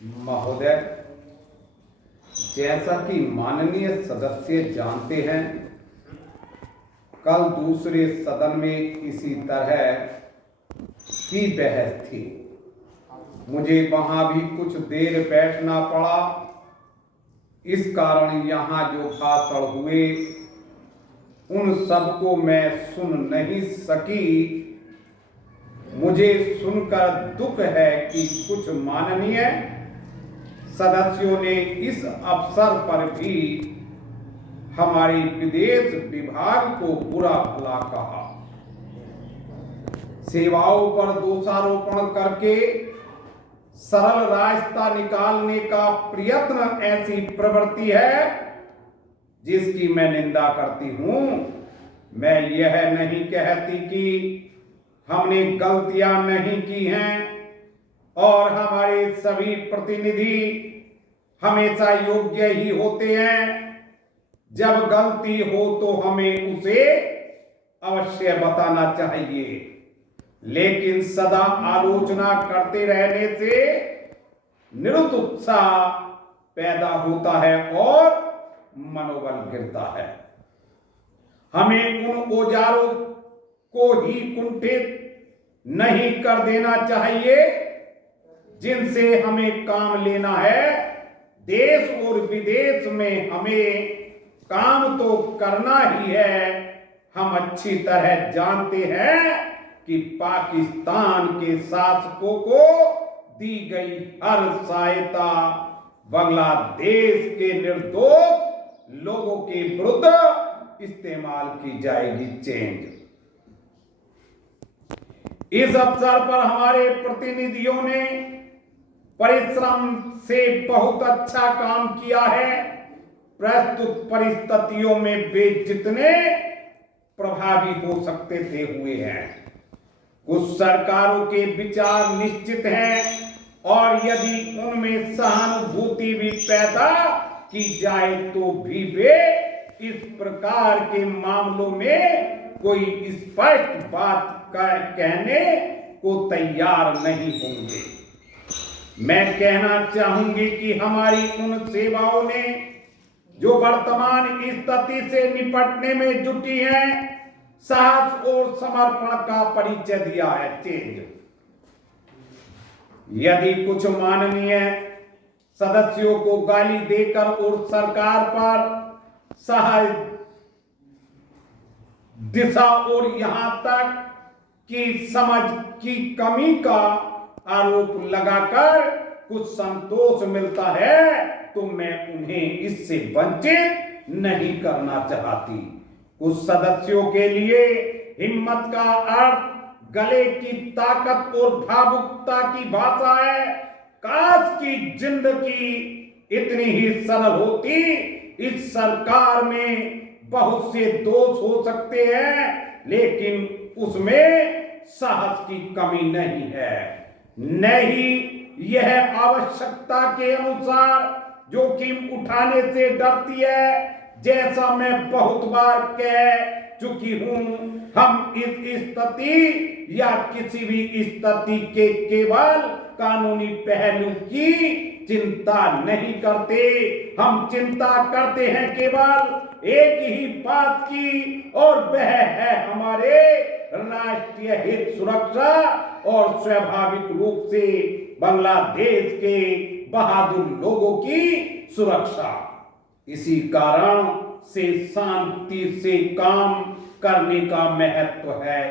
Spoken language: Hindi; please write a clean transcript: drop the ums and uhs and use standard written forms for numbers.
महोदय, जैसा कि माननीय सदस्य जानते हैं, कल दूसरे सदन में इसी तरह की बहस थी। मुझे वहां भी कुछ देर बैठना पड़ा। इस कारण यहाँ जो भाषण हुए उन सबको मैं सुन नहीं सकी। मुझे सुनकर दुख है कि कुछ माननीय सदस्यों ने इस अवसर पर भी हमारे विदेश विभाग को बुरा भला कहा। सेवाओं पर दोषारोपण करके सरल रास्ता निकालने का प्रयत्न ऐसी प्रवृत्ति है जिसकी मैं निंदा करती हूं। मैं यह नहीं कहती कि हमने गलतियां नहीं की हैं और हमारे सभी प्रतिनिधि हमेशा योग्य ही होते हैं। जब गलती हो तो हमें उसे अवश्य बताना चाहिए, लेकिन सदा आलोचना करते रहने से निरुत्साह पैदा होता है और मनोबल गिरता है। हमें उन औजारों को ही कुंठित नहीं कर देना चाहिए जिनसे हमें काम लेना है। देश और विदेश में हमें काम तो करना ही है। हम अच्छी तरह जानते हैं कि पाकिस्तान के शासकों को दी गई हर सहायता बांग्लादेश के निर्दोष लोगों के विरुद्ध इस्तेमाल की जाएगी। इस अवसर पर हमारे प्रतिनिधियों ने परिश्रम से बहुत अच्छा काम किया है। प्रस्तुत परिस्थितियों में वे जितने प्रभावी हो सकते थे हुए हैं। कुछ सरकारों के विचार निश्चित हैं और यदि उनमें सहानुभूति भी पैदा की जाए तो भी वे इस प्रकार के मामलों में कोई स्पष्ट बात कहने को तैयार नहीं होंगे। मैं कहना चाहूंगी कि हमारी उन सेवाओं ने जो वर्तमान स्थिति से निपटने में जुटी हैं, साहस और समर्पण का परिचय दिया है। यदि कुछ माननीय सदस्यों को गाली देकर और सरकार पर सहाय दिशा और यहां तक कि समझ की कमी का आरोप लगाकर कुछ संतोष मिलता है तो मैं उन्हें इससे वंचित नहीं करना चाहती। कुछ सदस्यों के लिए हिम्मत का अर्थ गले की ताकत और भावुकता की भाषा है। काश की जिंदगी इतनी ही सरल होती। इस सरकार में बहुत से दोष हो सकते हैं, लेकिन उसमें साहस की कमी नहीं है। नहीं, यह आवश्यकता के अनुसार जोखिम उठाने से डरती है। जैसा मैं बहुत बार कह चुकी हूं, हम इस स्थिति या किसी भी स्थिति के केवल कानूनी पहलू की चिंता नहीं करते। हम चिंता करते हैं केवल एक ही बात की, और वह है हमारे राष्ट्रीय हित सुरक्षा और स्वाभाविक रूप से बांग्लादेश के बहादुर लोगों की सुरक्षा। इसी कारण से शांति से काम करने का महत्व है।